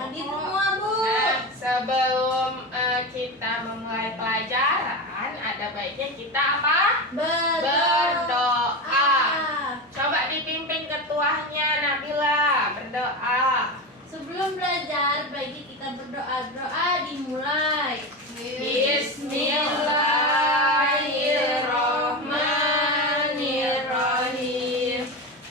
Hadir semua, Bu. Nah, sebelum kita memulai pelajaran, ada baiknya kita apa? Berdoa. Coba dipimpin ketuanya Nabila berdoa. Sebelum belajar, baiknya kita berdoa. Doa dimulai. Bismillahirrohmanirrohim.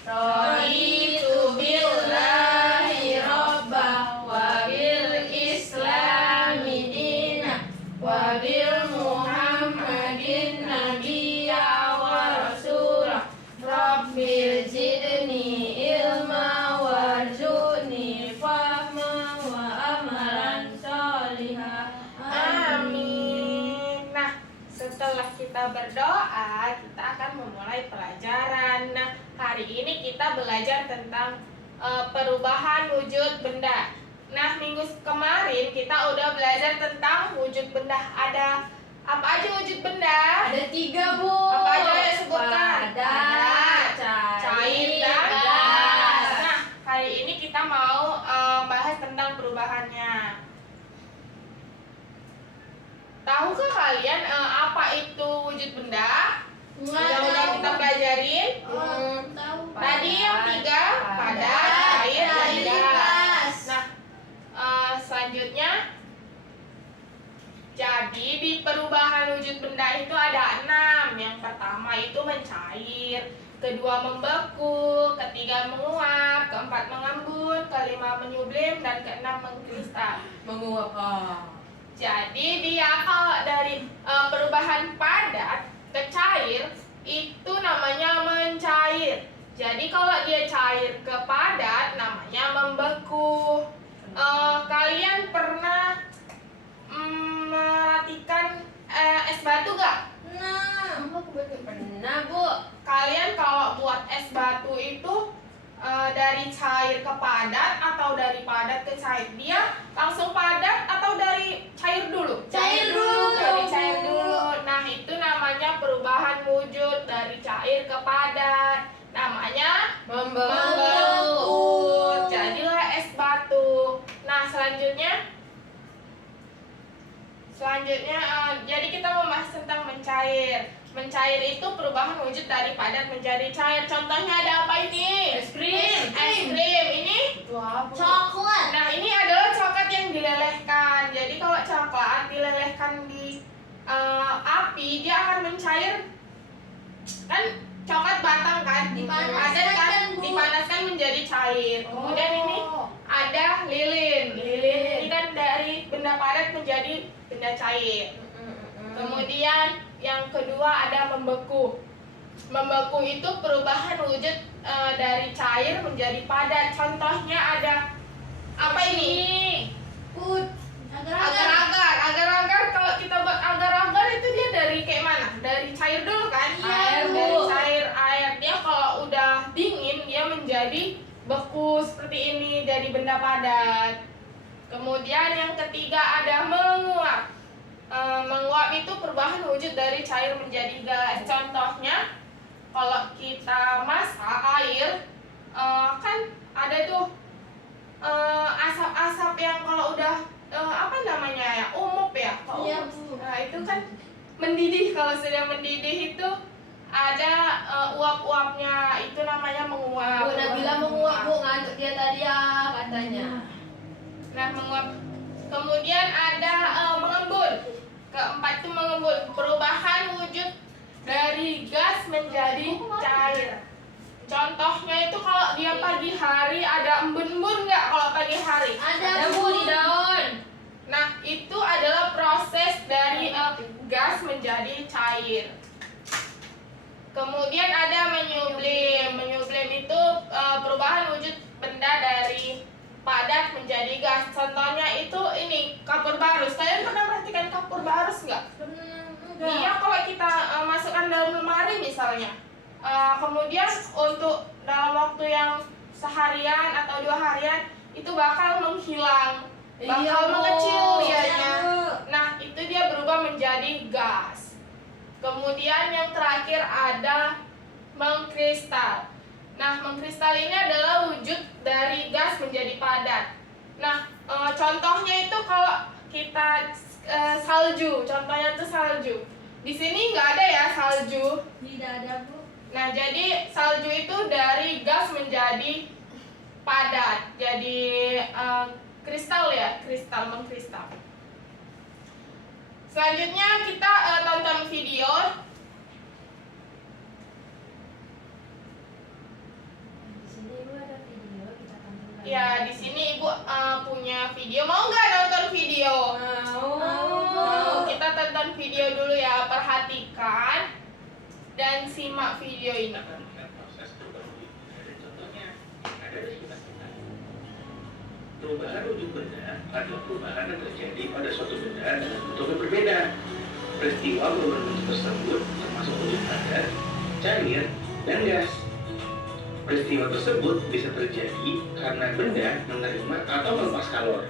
Raditu billahi robbah wa bil islami dinah wa bil muhammadin nabiyya wa rasulah. Rabbil zidni ilma warzuqni fahma wa amalan sholihah. Amin. Nah, setelah kita berdoa, kita akan memulai pelajaran. Nah, hari ini kita belajar tentang perubahan wujud benda. Nah, minggu kemarin kita udah belajar tentang wujud benda. Ada apa aja wujud benda? Ada 3, Bu. Apa aja ya sebutkan? Padat, Cair dan gas. Nah, hari ini kita mau bahas tentang perubahannya. Tahukah kalian apa itu wujud benda? Udah kita pelajarin. Tahu. Tadi yang 3, padat, cair, dan gas. Nah, selanjutnya, jadi di perubahan wujud benda itu ada 6. Yang pertama itu mencair, kedua membeku, ketiga menguap, keempat mengembun, kelima menyublim, dan keenam mengkristal. Menguap. Jadi dia kalau dari perubahan padat ke cair itu namanya mencair. Jadi kalau dia cair ke padat namanya membeku. Kalian pernah merhatikan es batu gak? Pernah, Bu. Kalian kalau buat es batu itu dari cair ke padat atau dari padat ke cair? Dia langsung padat atau dari cair dulu? Cair dulu. Dari cair dulu. Nah, itu namanya perubahan wujud dari cair ke padat. Namanya membeku. Jadilah es batu. Nah, selanjutnya jadi kita membahas tentang mencair. Mencair itu perubahan wujud dari padat menjadi cair. Contohnya ada apa ini? Es krim. Es krim. Ini Coklat. Nah, ini adalah coklat yang dilelehkan. Jadi kalau coklat dilelehkan di api, dia akan mencair. Kan coklat batang kan? Dipanaskan menjadi cair. Kemudian ini ada lilin. Lilin ini kan dari benda padat menjadi benda cair. Kemudian yang kedua ada membeku. Membeku itu perubahan wujud dari cair menjadi padat. Contohnya ada apa ini? Agar-agar. Agar-agar kalau kita buat agar-agar itu dia dari kayak mana? Dari cair dulu kan? Iya, Bu. Dari cair air. Dia kalau udah dingin dia menjadi beku seperti ini, jadi benda padat. Kemudian yang ketiga ada menguap. Menguap itu perubahan wujud dari cair menjadi gas. Contohnya kalau kita masak air, kan ada tuh asap-asap yang kalau udah apa namanya ya, umup ya. Iya, Bu. Nah, itu kan mendidih. Kalau sudah mendidih itu ada uap-uapnya, itu namanya menguap. Bu Nabila menguap, Bu. Ngantuk dia tadi ya katanya. Nah, menguap. Kemudian ada mengembun. Keempat itu mengembun, perubahan wujud dari gas menjadi cair. Contohnya itu kalau dia pagi hari ada embun-embun nggak kalau pagi hari? Ada, Bu, di daun. Nah, itu adalah proses dari gas menjadi cair. Kemudian ada menyublim. Menyublim itu perubahan wujud benda dari padat menjadi gas. Contohnya itu ini kapur barus. Kalian pernah perhatikan kapur barus nggak? Dia kalau kita masukkan dalam lemari misalnya, kemudian untuk dalam waktu yang seharian atau 2 harian itu bakal menghilang, bakal mengecil dianya. Nah, itu dia berubah menjadi gas. Kemudian yang terakhir ada mengkristal. Nah, mengkristal ini adalah wujud dari gas menjadi padat. Nah, kita salju, contohnya tuh salju. Di sini nggak ada ya salju. Tidak ada, Bu. Nah, jadi salju itu dari gas menjadi padat, jadi kristal ya, kristal mengkristal. Selanjutnya kita tonton video. Di sini Ibu ada video, kita tonton lagi. Ya, di sini Ibu punya video. Mau nggak nonton video? Mau. Kita tonton video dulu ya, perhatikan dan simak video ini. Perubahan wujud benda adalah perubahan yang terjadi pada suatu benda dengan bentuk yang berbeda. Peristiwa perubahan bentuk tersebut termasuk wujud padat, cair, dan gas. Peristiwa tersebut bisa terjadi karena benda menerima atau melepas kalor.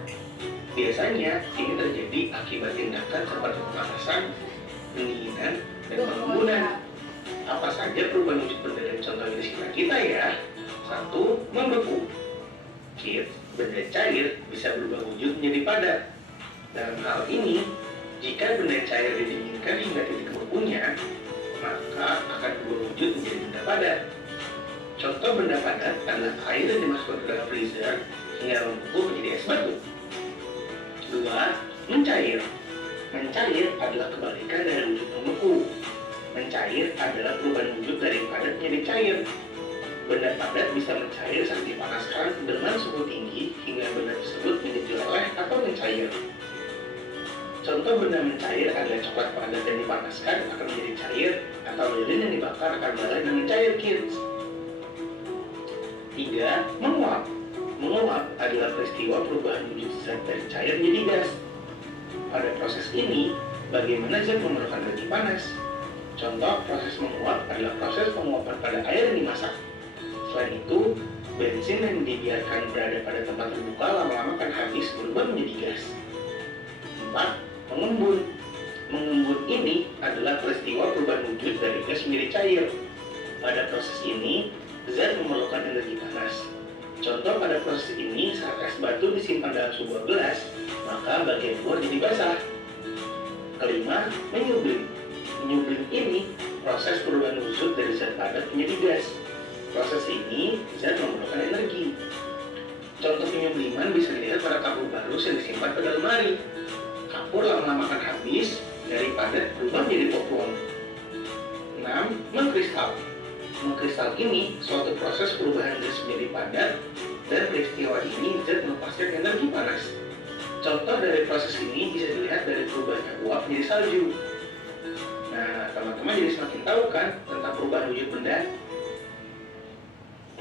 Biasanya ini terjadi akibat tindakan seperti pemanasan, pendinginan, dan pengembunan. Apa saja perubahan wujud benda dan contohnya di sekitar kita ya? 1. Membeku. Kids, benda cair bisa berubah wujud menjadi padat. Dalam hal ini, jika benda cair didinginkan hingga titik bebunya, maka akan berubah wujud menjadi benda padat. Contoh benda padat adalah air yang dimasukkan ke dalam freezer hingga membeku menjadi es batu. 2. Mencair. Mencair adalah kebalikan dari wujud membeku. Mencair adalah perubahan wujud dari padat menjadi cair. Benda padat bisa mencair saat dipanaskan dengan suhu tinggi hingga benda tersebut menjadi leleh atau mencair. Contoh benda mencair adalah coklat padat yang dipanaskan akan menjadi cair, atau lilin yang dibakar akan meleleh dan mencair, kids. 3. Menguap. Menguap adalah peristiwa perubahan wujud zat dari cair menjadi gas. Pada proses ini, bagaimana zat memerlukan energi panas? Contoh proses menguap adalah proses penguapan pada air yang dimasak. Selain itu, bensin yang dibiarkan berada pada tempat terbuka lama-lama akan habis berubah menjadi gas. 4. Mengembun. Mengembun ini adalah peristiwa perubahan wujud dari gas menjadi cair. Pada proses ini, zat memerlukan energi panas. Contoh pada proses ini, saat es batu disimpan dalam sebuah gelas, maka bagian luar jadi basah. 5. Menyublim. Menyublim ini proses perubahan wujud dari zat padat menjadi gas. Proses ini zat memerlukan energi. Contoh penyubliman bisa dilihat pada kapur barus yang disimpan pada lemari. Kapur lama-lama akan habis, dari padat berubah menjadi popcorn. 6. Mengkristal. Mengkristal ini suatu proses perubahan gas menjadi padat, dan peristiwa ini zat melepaskan energi panas. Contoh dari proses ini bisa dilihat dari perubahannya uap menjadi salju. Nah, teman-teman jadi semakin tahu kan tentang perubahan wujud benda?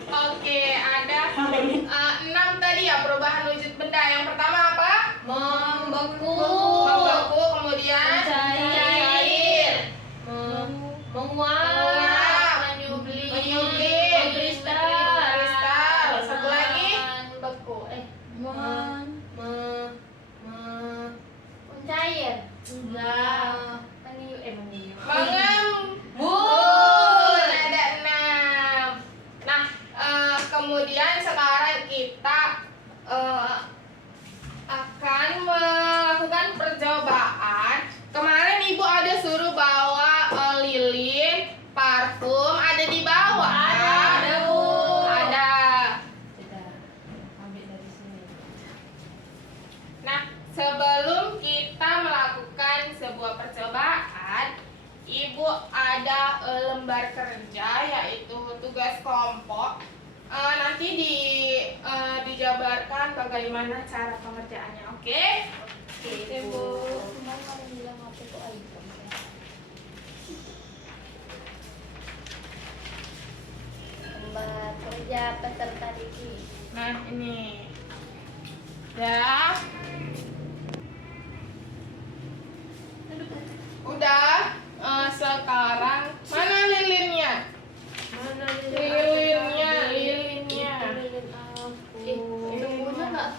Oke, ada 6 tadi ya perubahan wujud benda. Yang pertama apa? Membeku. Membeku, kemudian Mencair. Menguap. menyublim, Mengkristal. Satu lagi? Membeku. Mencair. Enggak. Mengembun. Ada 6. Nah, kemudian sekarang kita akan melakukan percobaan. Kemarin Ibu ada suruh bawa lilin, parfum, ada di bawah. Ada, Bu. Ada. Sudah. Ambil dari sini. Nah, sebelum kita melakukan sebuah percobaan, Ibu ada lembar kerja yaitu tugas kelompok. Nanti dijabarkan bagaimana cara pengerjaannya, oke? Oke, Bu. Lembar kerja peserta didik. Nah, ini. Ya. Udah. Sekarang mana lilinnya? Mana Lilinnya. Lilin aku. Tunggunya enggak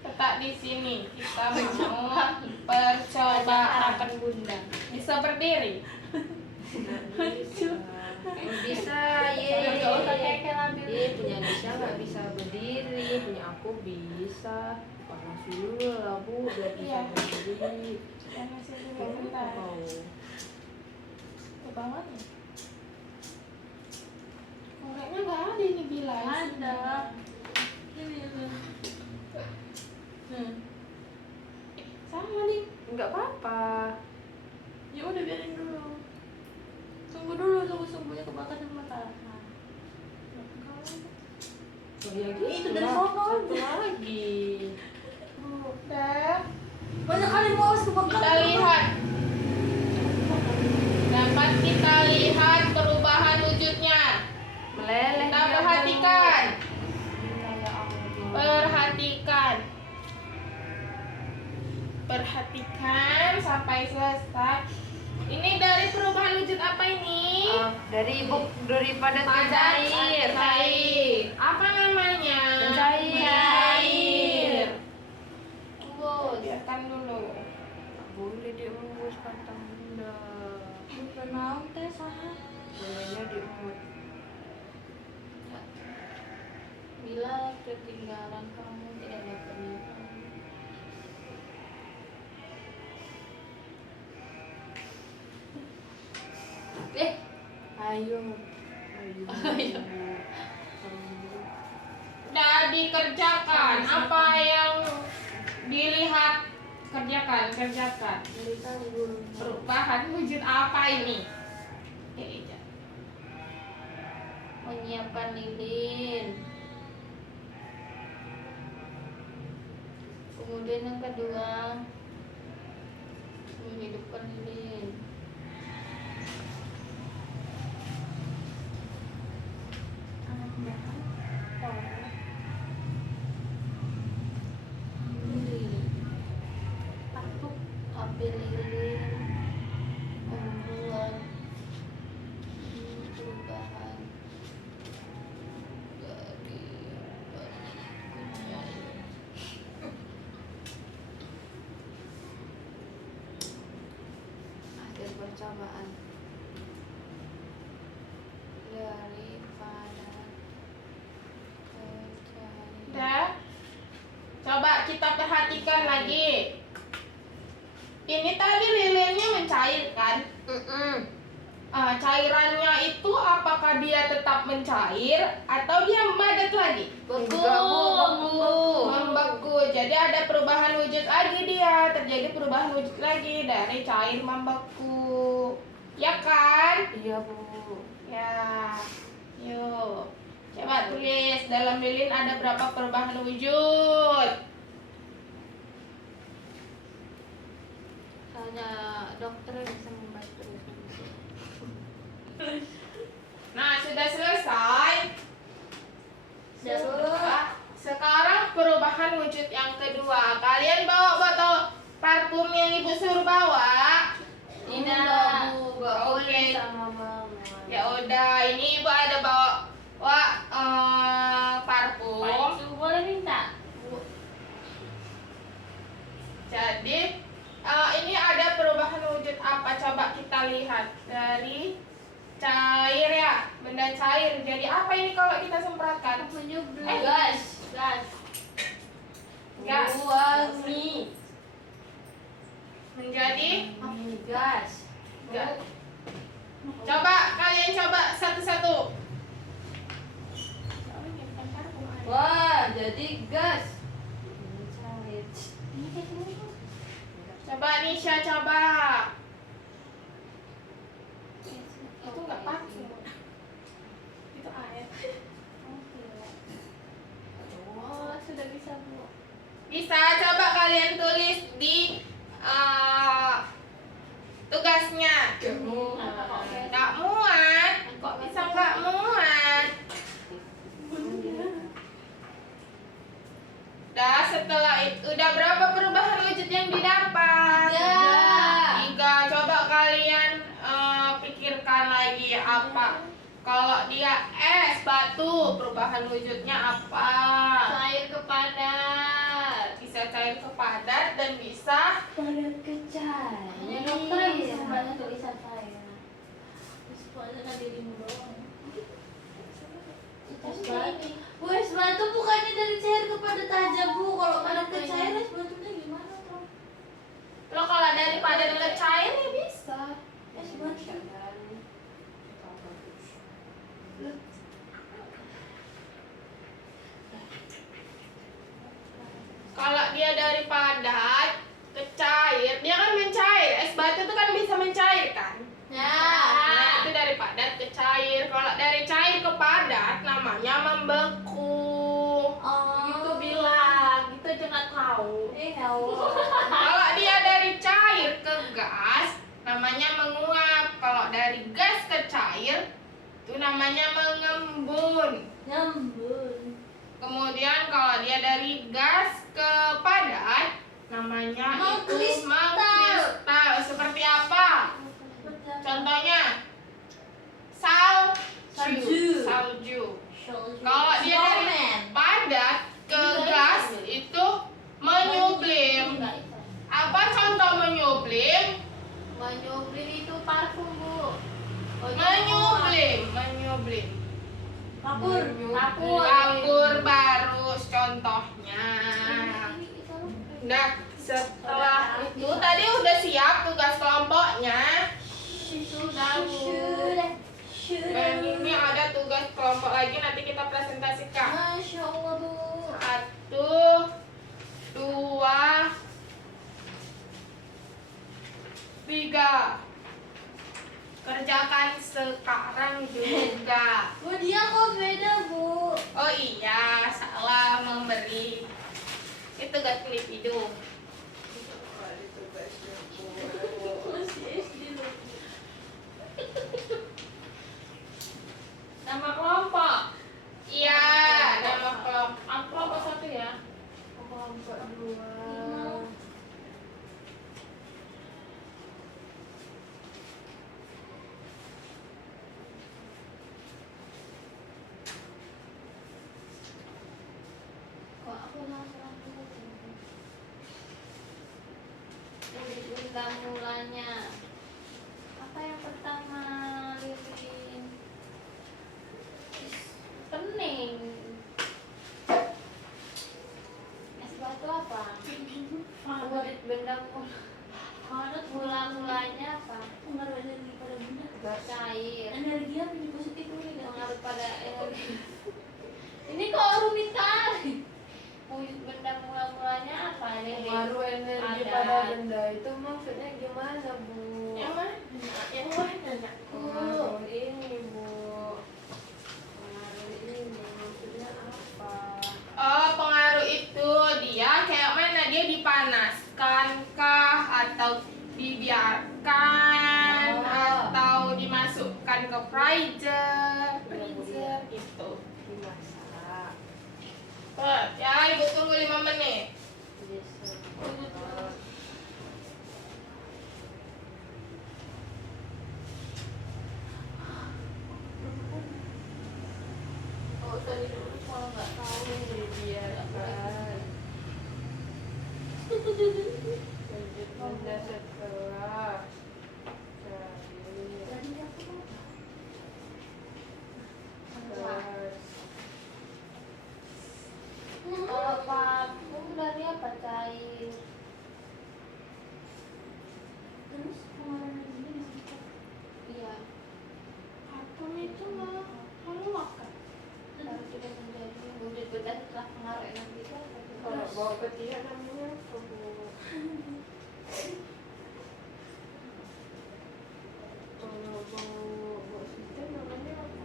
Letak di sini. Kita mau percobaan. Bunda. Bisa berdiri. Bisa, ye. Ye, punya Nisha nggak bisa berdiri, punya aku bisa. Panas dulu lah Bu, biar bisa Iya. berdiri. Sudah masih dulu Kenapa bentar. kau? Ke bawah nih. Koreknya nggak ada ini bila. Ada. Ini. Sama nih. Enggak apa-apa. Ya udah biarin dulu. Tunggu dulu, tunggu sumbunya kebakar sama mata. Oh ya gitu. Itu dari lah. sono. Satu lagi. Udah. Banyak kali mau harus kebakar. Kita lihat. Dapat kita lihat perubahan wujudnya. Meleleh. Kita dia, perhatikan. Bu. Perhatikan. Perhatikan sampai selesai. Ini dari perubahan wujud apa ini? Daripada Padat, cair. cair. Apa namanya? Cair. Cair. Tunggu. Biarkan dulu. Boleh diurus kata Bunda. Bukan naon teh saha? Bolehnya diurus. Bila ketinggalan kamu tidak dapat nilai. Ayo. Ayo. Udah dikerjakan. Apa yang dilihat? Kerjakan. Beritahu guru. Perubahan wujud apa ini? Oke, Ija. Menyiapkan lilin. Kemudian yang kedua, menghidupkan lilin. Patuk ambil lilin, membuat perubahan dari akhir percobaan daripada Udah. Coba kita perhatikan lagi. Ini tadi lilinnya mencair kan? Cairannya itu apakah dia tetap mencair atau dia memadat lagi? Membeku. Jadi ada perubahan wujud lagi dia. Terjadi perubahan wujud lagi dari cair membeku. Ya kan? Iya Bu. Ya. Yuk. Coba tulis dalam lilin ada berapa perubahan wujud? hanya dokter yang bisa membantu. Nah, sudah selesai. Sudah. Sekarang perubahan wujud yang kedua. Kalian bawa botol parfum yang ibu suruh bawa? Tidak, Oke. sama mama. Ya udah, ini ibu ada bawa parfum. Itu boleh minta. Jadi ini ada perubahan wujud apa? Coba kita lihat dari cair ya, benda cair. Jadi apa ini kalau kita semprotkan? Gas. Gas. Wangi. Menjadi Gas. gas. Coba kalian coba satu-satu. Wah, jadi gas. Coba Nisha coba. Itu nggak parfum. Itu air. Oh, sudah bisa Bu. Bisa coba kalian tulis di tugasnya. Nggak muat. Kok bisa nggak muat? Dah setelah itu udah berapa perubahan wujud yang didapat? Tiga. Coba kalian pikirkan lagi apa? Kalau dia es batu, perubahan wujudnya apa? Cair ke padat. Bisa cair ke padat dan bisa Padat ke cair. Hanya dokter yang bisa membaca tulisan saya. Terus soalnya dirimu doang. Es batu bukannya dari cair ke padat padat ke cair ya bisa. Es batu. Kalau dia dari padat ke cair, dia kan mencair. Es batu itu kan bisa mencair kan? Nah, itu dari padat ke cair. Kalau dari cair ke padat namanya membeku. Oh. Itu bilang, kita aja nggak tahu. Ya Allah. Kalau dia dari cair ke gas namanya menguap. Kalau dari gas ke cair itu namanya mengembun. Nyambung. Kemudian kalau dia dari gas ke padat namanya itu Mengkristal. mengkristal. Seperti apa? Contohnya salju. Kalau dia dari padat ke gas itu menyublim. Apa contoh menyublim? Menyublim itu parfum, Bu. Menyublim. Kapur barus contohnya. Nah, setelah itu tadi udah siap tugas kelompoknya. Dan ini ada tugas kelompok lagi nanti kita presentasikan. Masya Allah, Bu. 1, 2, 3. Kerjakan sekarang juga. Bu, dia kok beda, Bu? Oh iya, salah memberi. Itu tugas klip hidung. Masih SD loh. Nama kelompok. Iya, nama kelompok. Aku kelompok 1 ya. Kelompok 2. Kok aku langsung undang mulanya. Apa yang pertama, Lilin? Pening. Es batu apa? Murid benda mula-mulanya apa? Pengaruh energi pada benda. Cair. Energi apa ini positif negatif? Pengaruh pada energi. Ini kok rumit kali. Wujud benda mula-mulanya apa? Pengaruh energi Padat. pada benda itu maksudnya gimana, Bu? Yang mana? Yang mana? Pengaruh ini, Bu. Pengaruh ini maksudnya apa? Oh, pengaruh itu dia kayak mana? Dia dipanaskan kah atau dibiarkan atau dimasukkan ke freezer gitu. Dimasak. Ya, Ibu tunggu 5 menit. Oh, tadi dulu kalau nggak tahu Dibiarkan. Lanjut benda setelah cair. Tadi aku Gas. kalau parfum dari apa? Cair. Terus pengaruh ini masuk. Iya. Atom itu menguapkan. Kalau tidak menjadi wujud benda setelah pengaruh energi itu apa? Kalau bawa ketiak namanya apa, Bu? Kalau bawa sistem namanya apa?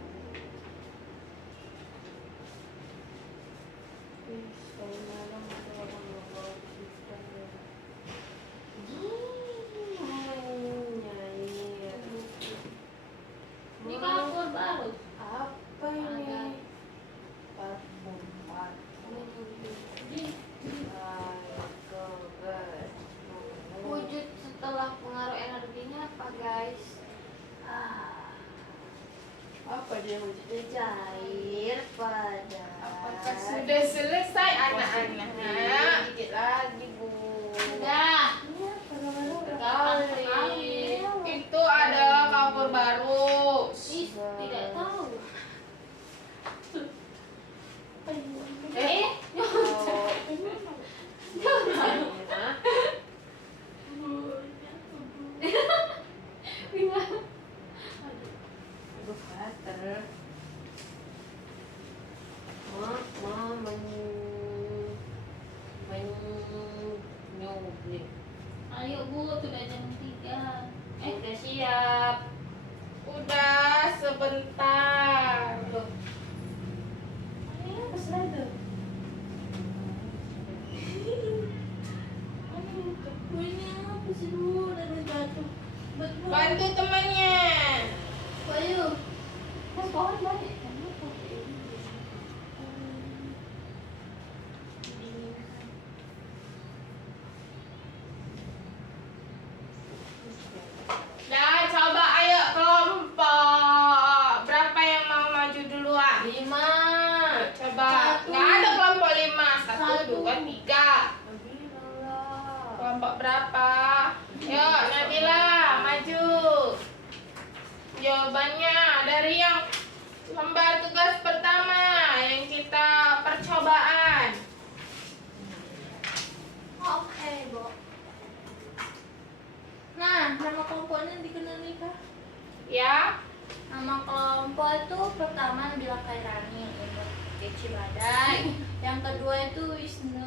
Saya malam atau orang bawa sistem ya. Nyair. Ini kapur baru. Apa ini? Parfum. Wujud setelah pengaruh energinya apa, guys? Apa dia wujudnya? Cair pada. Apakah sudah selesai anak-anak? Dikit lagi, Bu. Sudah. Sekali. Itu adalah kapur baru. Ih, tidak tahu. Kalau Seru dan jatuh. Betul. Bantu temannya. Ayo. Mas pohon balik. Dah, coba ayo kelompok. Berapa yang mau maju duluan? 5. Coba. Satu. Nggak ada kelompok 5. 1, Satu. 2, 3. Kelompok berapa? Yuk, Nabila, maju. Jawabannya dari yang lembar tugas pertama yang kita percobaan. Oke, Bu. Nah, nama kelompoknya dikenali kah? Ya, Nama kelompok itu pertama Nabila Khairani untuk Keci Badai. Yang kedua itu Wisnu.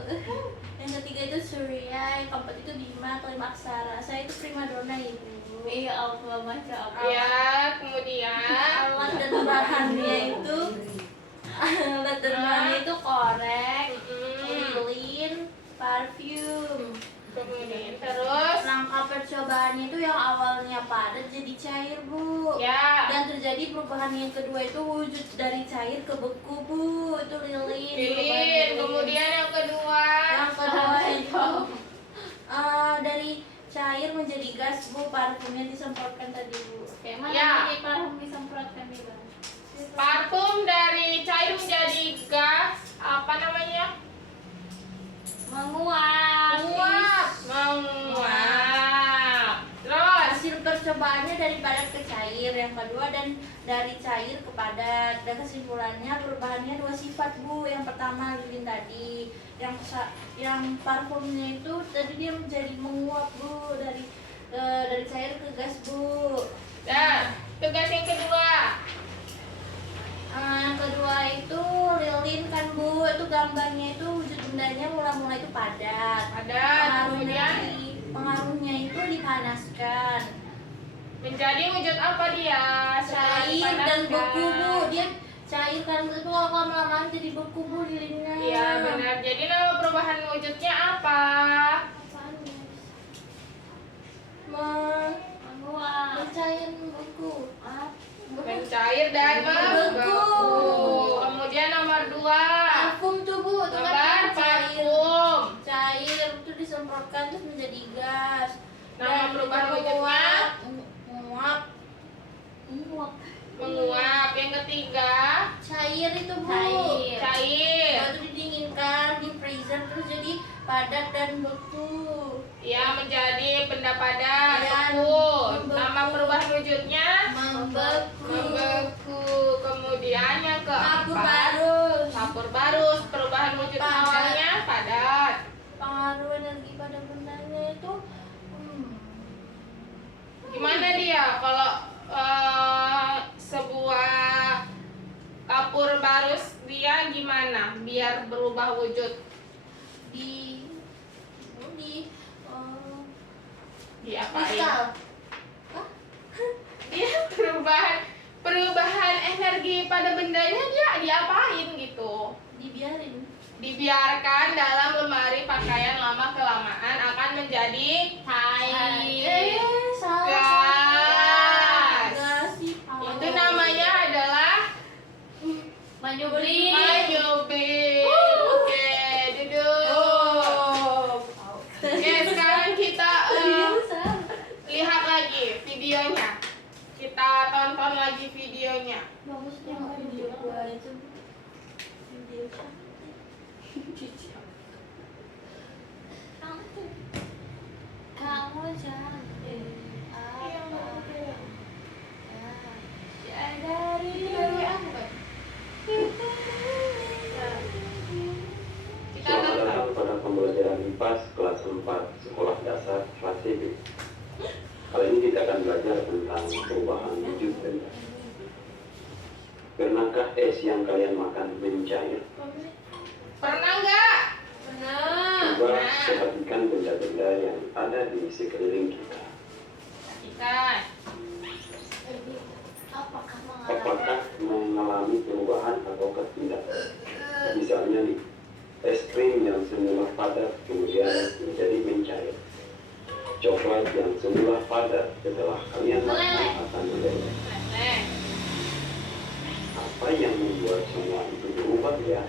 Yang ketiga itu Surya. Yang keempat itu Bima, kelima Aksara. Saya itu primadona ibu. Iya Allah, masya Allah. ya, kemudian Alat dan bahannya itu korek, lilin, parfum. kemudian terus Rangka percobaannya itu yang awalnya padat jadi cair, Bu. ya, Dan terjadi perubahan yang kedua itu wujud dari cair ke beku, Bu. Itu lilin. lilin. Kemudian yang kedua itu dari cair menjadi gas, Bu. Parfumnya disemprotkan tadi, Bu. Kayak mana Ya. jadi parfum disemprotkan nih, Bang? parfum dari cair menjadi gas. Apa namanya? Menguap. Menguap. Terus Hasil percobaannya dari padat ke cair, yang kedua dan dari cair ke padat. Dan kesimpulannya perubahannya dua sifat, Bu. Yang pertama lilin tadi, yang parfumnya itu tadi dia menjadi menguap, Bu, dari cair ke gas, Bu. dan tugas yang kedua. Yang kedua itu lilin kan, Bu. Itu gambarnya itu wujud bendanya mula-mula itu padat. Ada kemudian Pengaruhnya itu dipanaskan. menjadi wujud apa dia? Setelah Cair dan dipanaskan. beku, Bu. Dia cair kan itu kalau lama-lama jadi beku, Bu, lilinnya. Iya benar. Jadi nama perubahan wujudnya apa? Apaan, guys? Mencair beku. Mencair dan membeku. Kemudian nomor 2. Parfum tuh, Bu. Itu kan Gambar cair. parfum. Cair itu disemprotkan terus menjadi gas. Nama perubahan wujudnya Menguap. menguap. Yang ketiga Cair itu, Bu. cair. Lalu didinginkan di freezer terus jadi padat dan beku. Ya menjadi benda padat, Ya, beku. membeku. Nama perubahan wujudnya membeku. Kemudian yang Kapur keempat barus. kapur barus. Perubahan wujud Padat. awalnya padat. Pengaruh energi pada bendanya itu Gimana dia kalau sebuah kapur barus dia gimana biar berubah wujud? di Diapain? kristal. Dia perubahan energi pada bendanya dia diapain gitu? Dibiarkan dalam lemari pakaian, lama kelamaan akan menjadi cair. Gas. Itu namanya adalah Manyubli. Manyubin. Oke, duduk. Oke, sekarang kita lihat lagi videonya. Kita tonton lagi videonya. Bagusnya video gua itu. Video kamu cantik apa ya dari Kita Selamat tonton. datang pada pembelajaran IPAS kelas 4 Sekolah Dasar kelas CB. Kali ini kita akan belajar tentang perubahan wujud benda. Pernahkah es yang kalian makan mencair? Pernah nggak? Coba Nah. perhatikan benda-benda yang ada di sekeliling kita. Kita Apakah mengalami perubahan atau tidak? Misalnya nih, es krim yang semula padat kemudian menjadi mencair. coklat yang semula padat setelah kalian makan akan meleleh. Apa yang membuat semua itu berubah ya?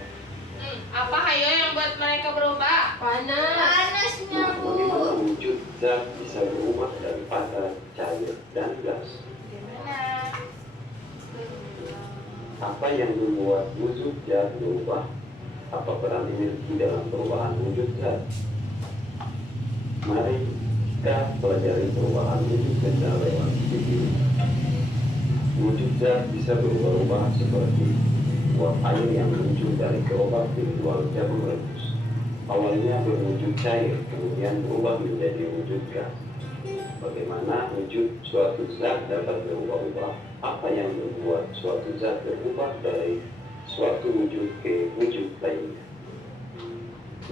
Apa hayo yang buat mereka berubah? Panas. Panasnya, Nah, Bu. bagaimana wujud zat bisa berubah dari padat, cair, dan gas? Gimana? Apa yang membuat wujud zat berubah? Apa peran energi dalam perubahan wujud zat? Mari kita pelajari perubahan wujud benda lewat video. Wujud zat bisa berubah-ubah seperti uap air yang muncul dari gerobak di luar jarum rebus. Awalnya berwujud cair, kemudian berubah menjadi wujud gas. Bagaimana wujud suatu zat dapat berubah-ubah? Apa yang membuat suatu zat berubah dari suatu wujud ke wujud lainnya?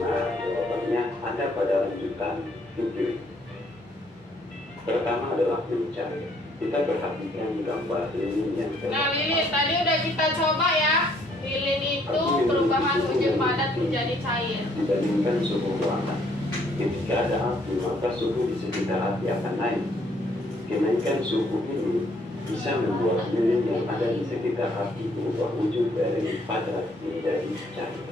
Nah, jawabannya ada pada lanjutan video. Pertama adalah mencair. Kita perhatikan gambar lilin yang Nah, lilin tadi udah kita coba ya. Lilin itu perubahan wujud padat menjadi cair. dibandingkan suhu ruangan. Ketika ada api, maka suhu di sekitar api akan naik. Kenaikan suhu ini bisa membuat lilin yang ada di sekitar api berubah wujud dari padat menjadi cair.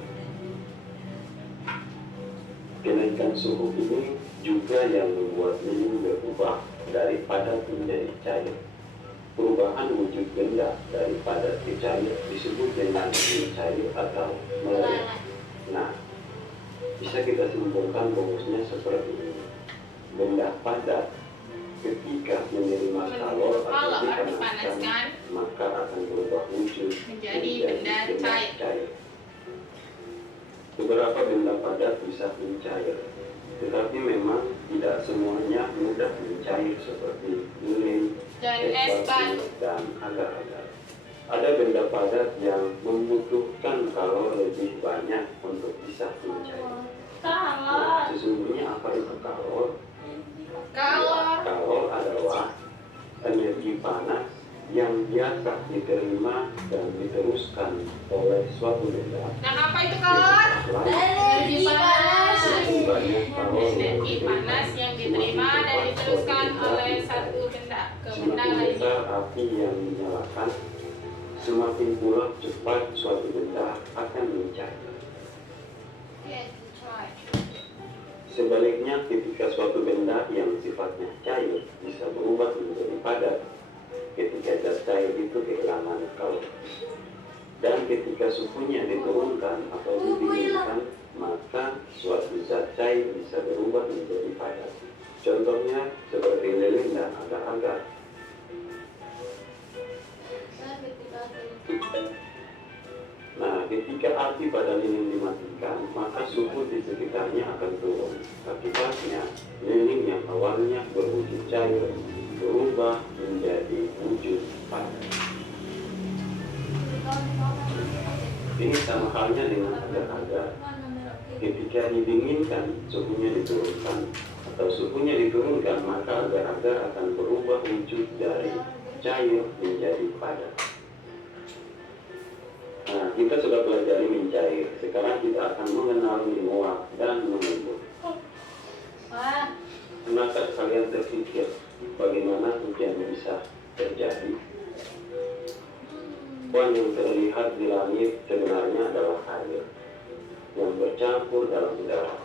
Kenaikan suhu ini juga yang membuat lilin berubah dari padat menjadi cair. Perubahan wujud benda dari padat ke cair disebut dengan mencair atau meleleh. Nah, bisa kita simpulkan rumusnya seperti ini. Benda padat ketika menerima kalor atau dipanaskan, maka akan berubah wujud Menjadi benda cair. Beberapa benda padat bisa mencair, tetapi memang tidak semuanya mudah mencair seperti lilin, Dan es es batu, batu. dan agar-agar. Ada benda padat yang membutuhkan kalor lebih banyak untuk bisa mencair. Kalor. Sesungguhnya apa itu kalor? Kalor. Kalor adalah energi panas yang biasa diterima dan diteruskan oleh suatu benda. Nah, apa itu kalor? Energi panas. Semakin banyak kalor yang Energi panas yang diterima dan diteruskan oleh satu benda ke benda semakin lain. besar api yang dinyalakan, semakin pula cepat suatu benda akan mencair. Sebaliknya, ketika suatu benda yang sifatnya cair bisa berubah menjadi padat, ketika zat cair itu kehilangan kalor. Dan ketika suhunya diturunkan atau didinginkan, maka suatu zat cair bisa berubah menjadi padat. Contohnya seperti lilin dan agar-agar. Nah, ketika api pada lilin dimatikan, maka suhu di sekitarnya akan turun. Akibatnya, lilin yang awalnya berwujud cair berubah menjadi wujud padat. Ini sama halnya dengan agar-agar. Ketika didinginkan, suhunya diturunkan. Atau suhunya diturunkan, maka agar-agar akan berubah wujud dari cair menjadi padat. Nah, kita sudah pelajari mencair. Sekarang kita akan mengenal menguap dan mengembun. Wah, Pernahkah kalian terpikir bagaimana hujan bisa terjadi? Uap yang terlihat di langit sebenarnya adalah air yang bercampur dalam udara.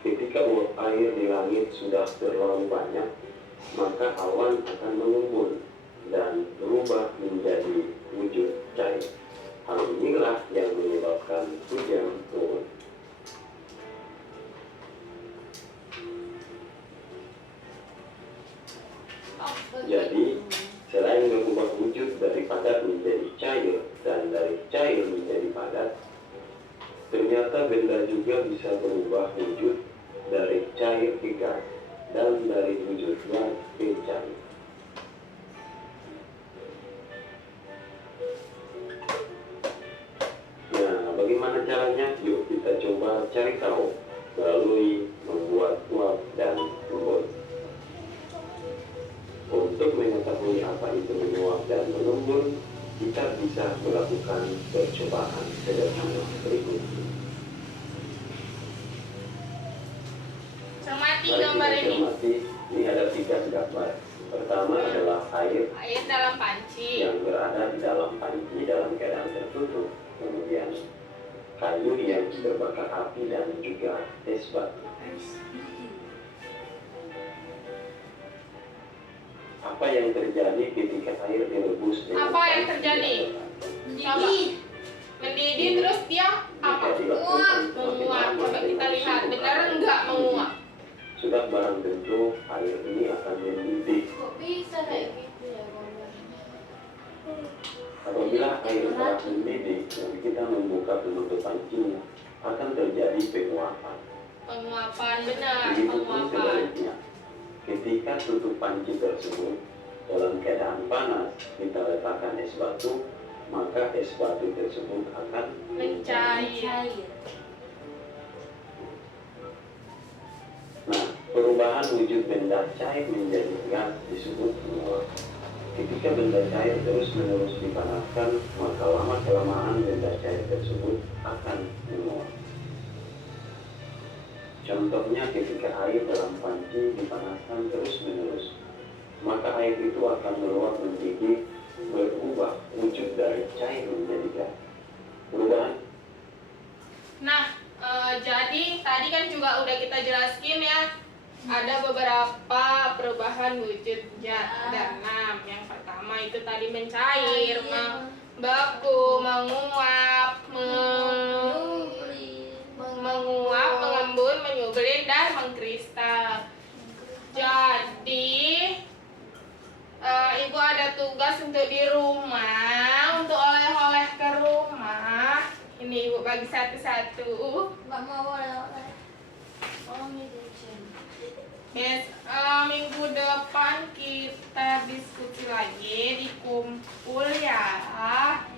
Ketika uap air di langit sudah terlalu banyak, maka awan akan mengembun dan berubah menjadi wujud cair. Hal inilah yang menyebabkan hujan turun. Jadi, selain mengubah wujud dari padat menjadi cair dan dari cair menjadi padat, ternyata benda juga bisa berubah wujud dari cair ke gas dan dari wujud gas ke cair. Nah, bagaimana caranya? Yuk kita coba cari tahu melalui membuat uap dan embun. Untuk mengetahui apa itu menguap dan mengembun, kita bisa melakukan percobaan sederhana berikut ini. Cermati Mari gambar kita ini. cermati Ini ada 3 gambar. Pertama adalah air Air dalam panci. yang berada di dalam panci dalam keadaan tertutup. Kemudian kayu yang terbakar api dan juga es batu. Apa yang terjadi ketika air direbus dengan Apa yang panci terjadi? dibakar? Coba. Mendidih terus dia apa? Jika dilakukan semakin Menguap. lama Coba kita dengan lihat, suhu benar air enggak tinggi, menguap? sudah barang tentu air ini akan mendidih. Kok bisa kayak gitu ya gambarnya? Apabila air telah mendidih dan kita membuka penutup pancinya, akan terjadi penguapan. Penguapan, benar, Begitupun penguapan. sebaliknya, ketika tutup panci tersebut dalam keadaan panas kita letakkan es batu, maka es batu tersebut akan Mencair. Cair. Nah, perubahan wujud benda cair menjadi gas disebut menguap. Ketika benda cair terus-menerus dipanaskan, maka lama-kelamaan benda cair tersebut akan menguap. Contohnya ketika air dalam panci dipanaskan terus-menerus, maka air itu akan meluap menjadi berubah wujud dari cair menjadi gas. Perubahan Nah, jadi tadi kan juga udah kita jelaskan ya, ada beberapa perubahan wujud zat dan enam. Yang pertama itu tadi mencair, membeku, menguap, menguap, mengembun, menyublim, dan mengkristal. Jadi Ibu ada tugas untuk di rumah, untuk oleh-oleh ke rumah. Ini Ibu bagi satu-satu. Nggak mau oleh-oleh. Oh, meditation. Yes, minggu depan kita diskusi lagi di kumpul ya.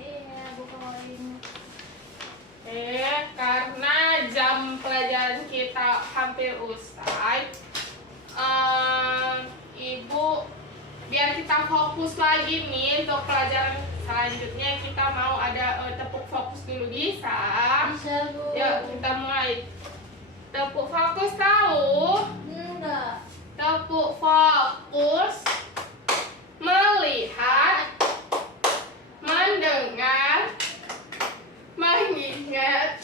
Iya, bukan hari ini. Karena jam pelajaran kita hampir usai, Ibu biar kita fokus lagi nih untuk pelajaran selanjutnya, kita mau ada tepuk fokus dulu, bisa? Bisa, Bu. Yuk kita mulai. Tepuk fokus tahu? Enggak. Tepuk fokus, melihat, mendengar, mengingat,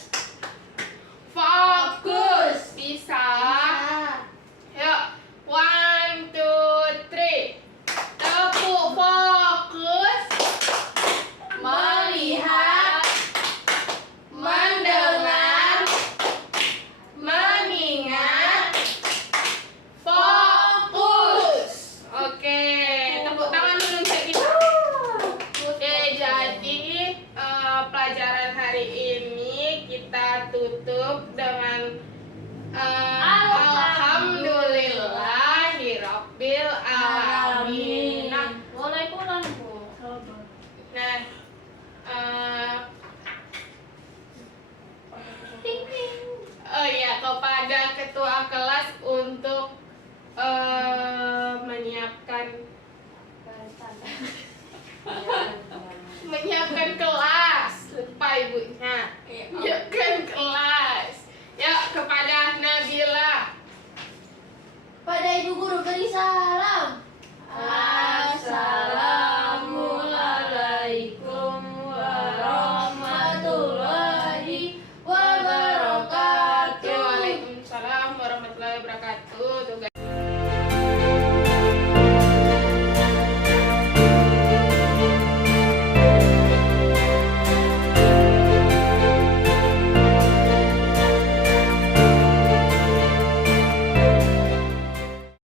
fokus. Bisa? Yuk, 1, 2, 3. Tepuk fokus, melihat, mendengar, mengingat, fokus. Oke, tepuk tangan dulu untuk kita. Oke, jadi pelajaran hari ini kita tutup dengan Alhamdulillahirabbil alamin. Nah, Boleh pulang, Bu. nah Ting ting. oh ya, kepada ketua kelas untuk menyiapkan kelas. Lupa Ibu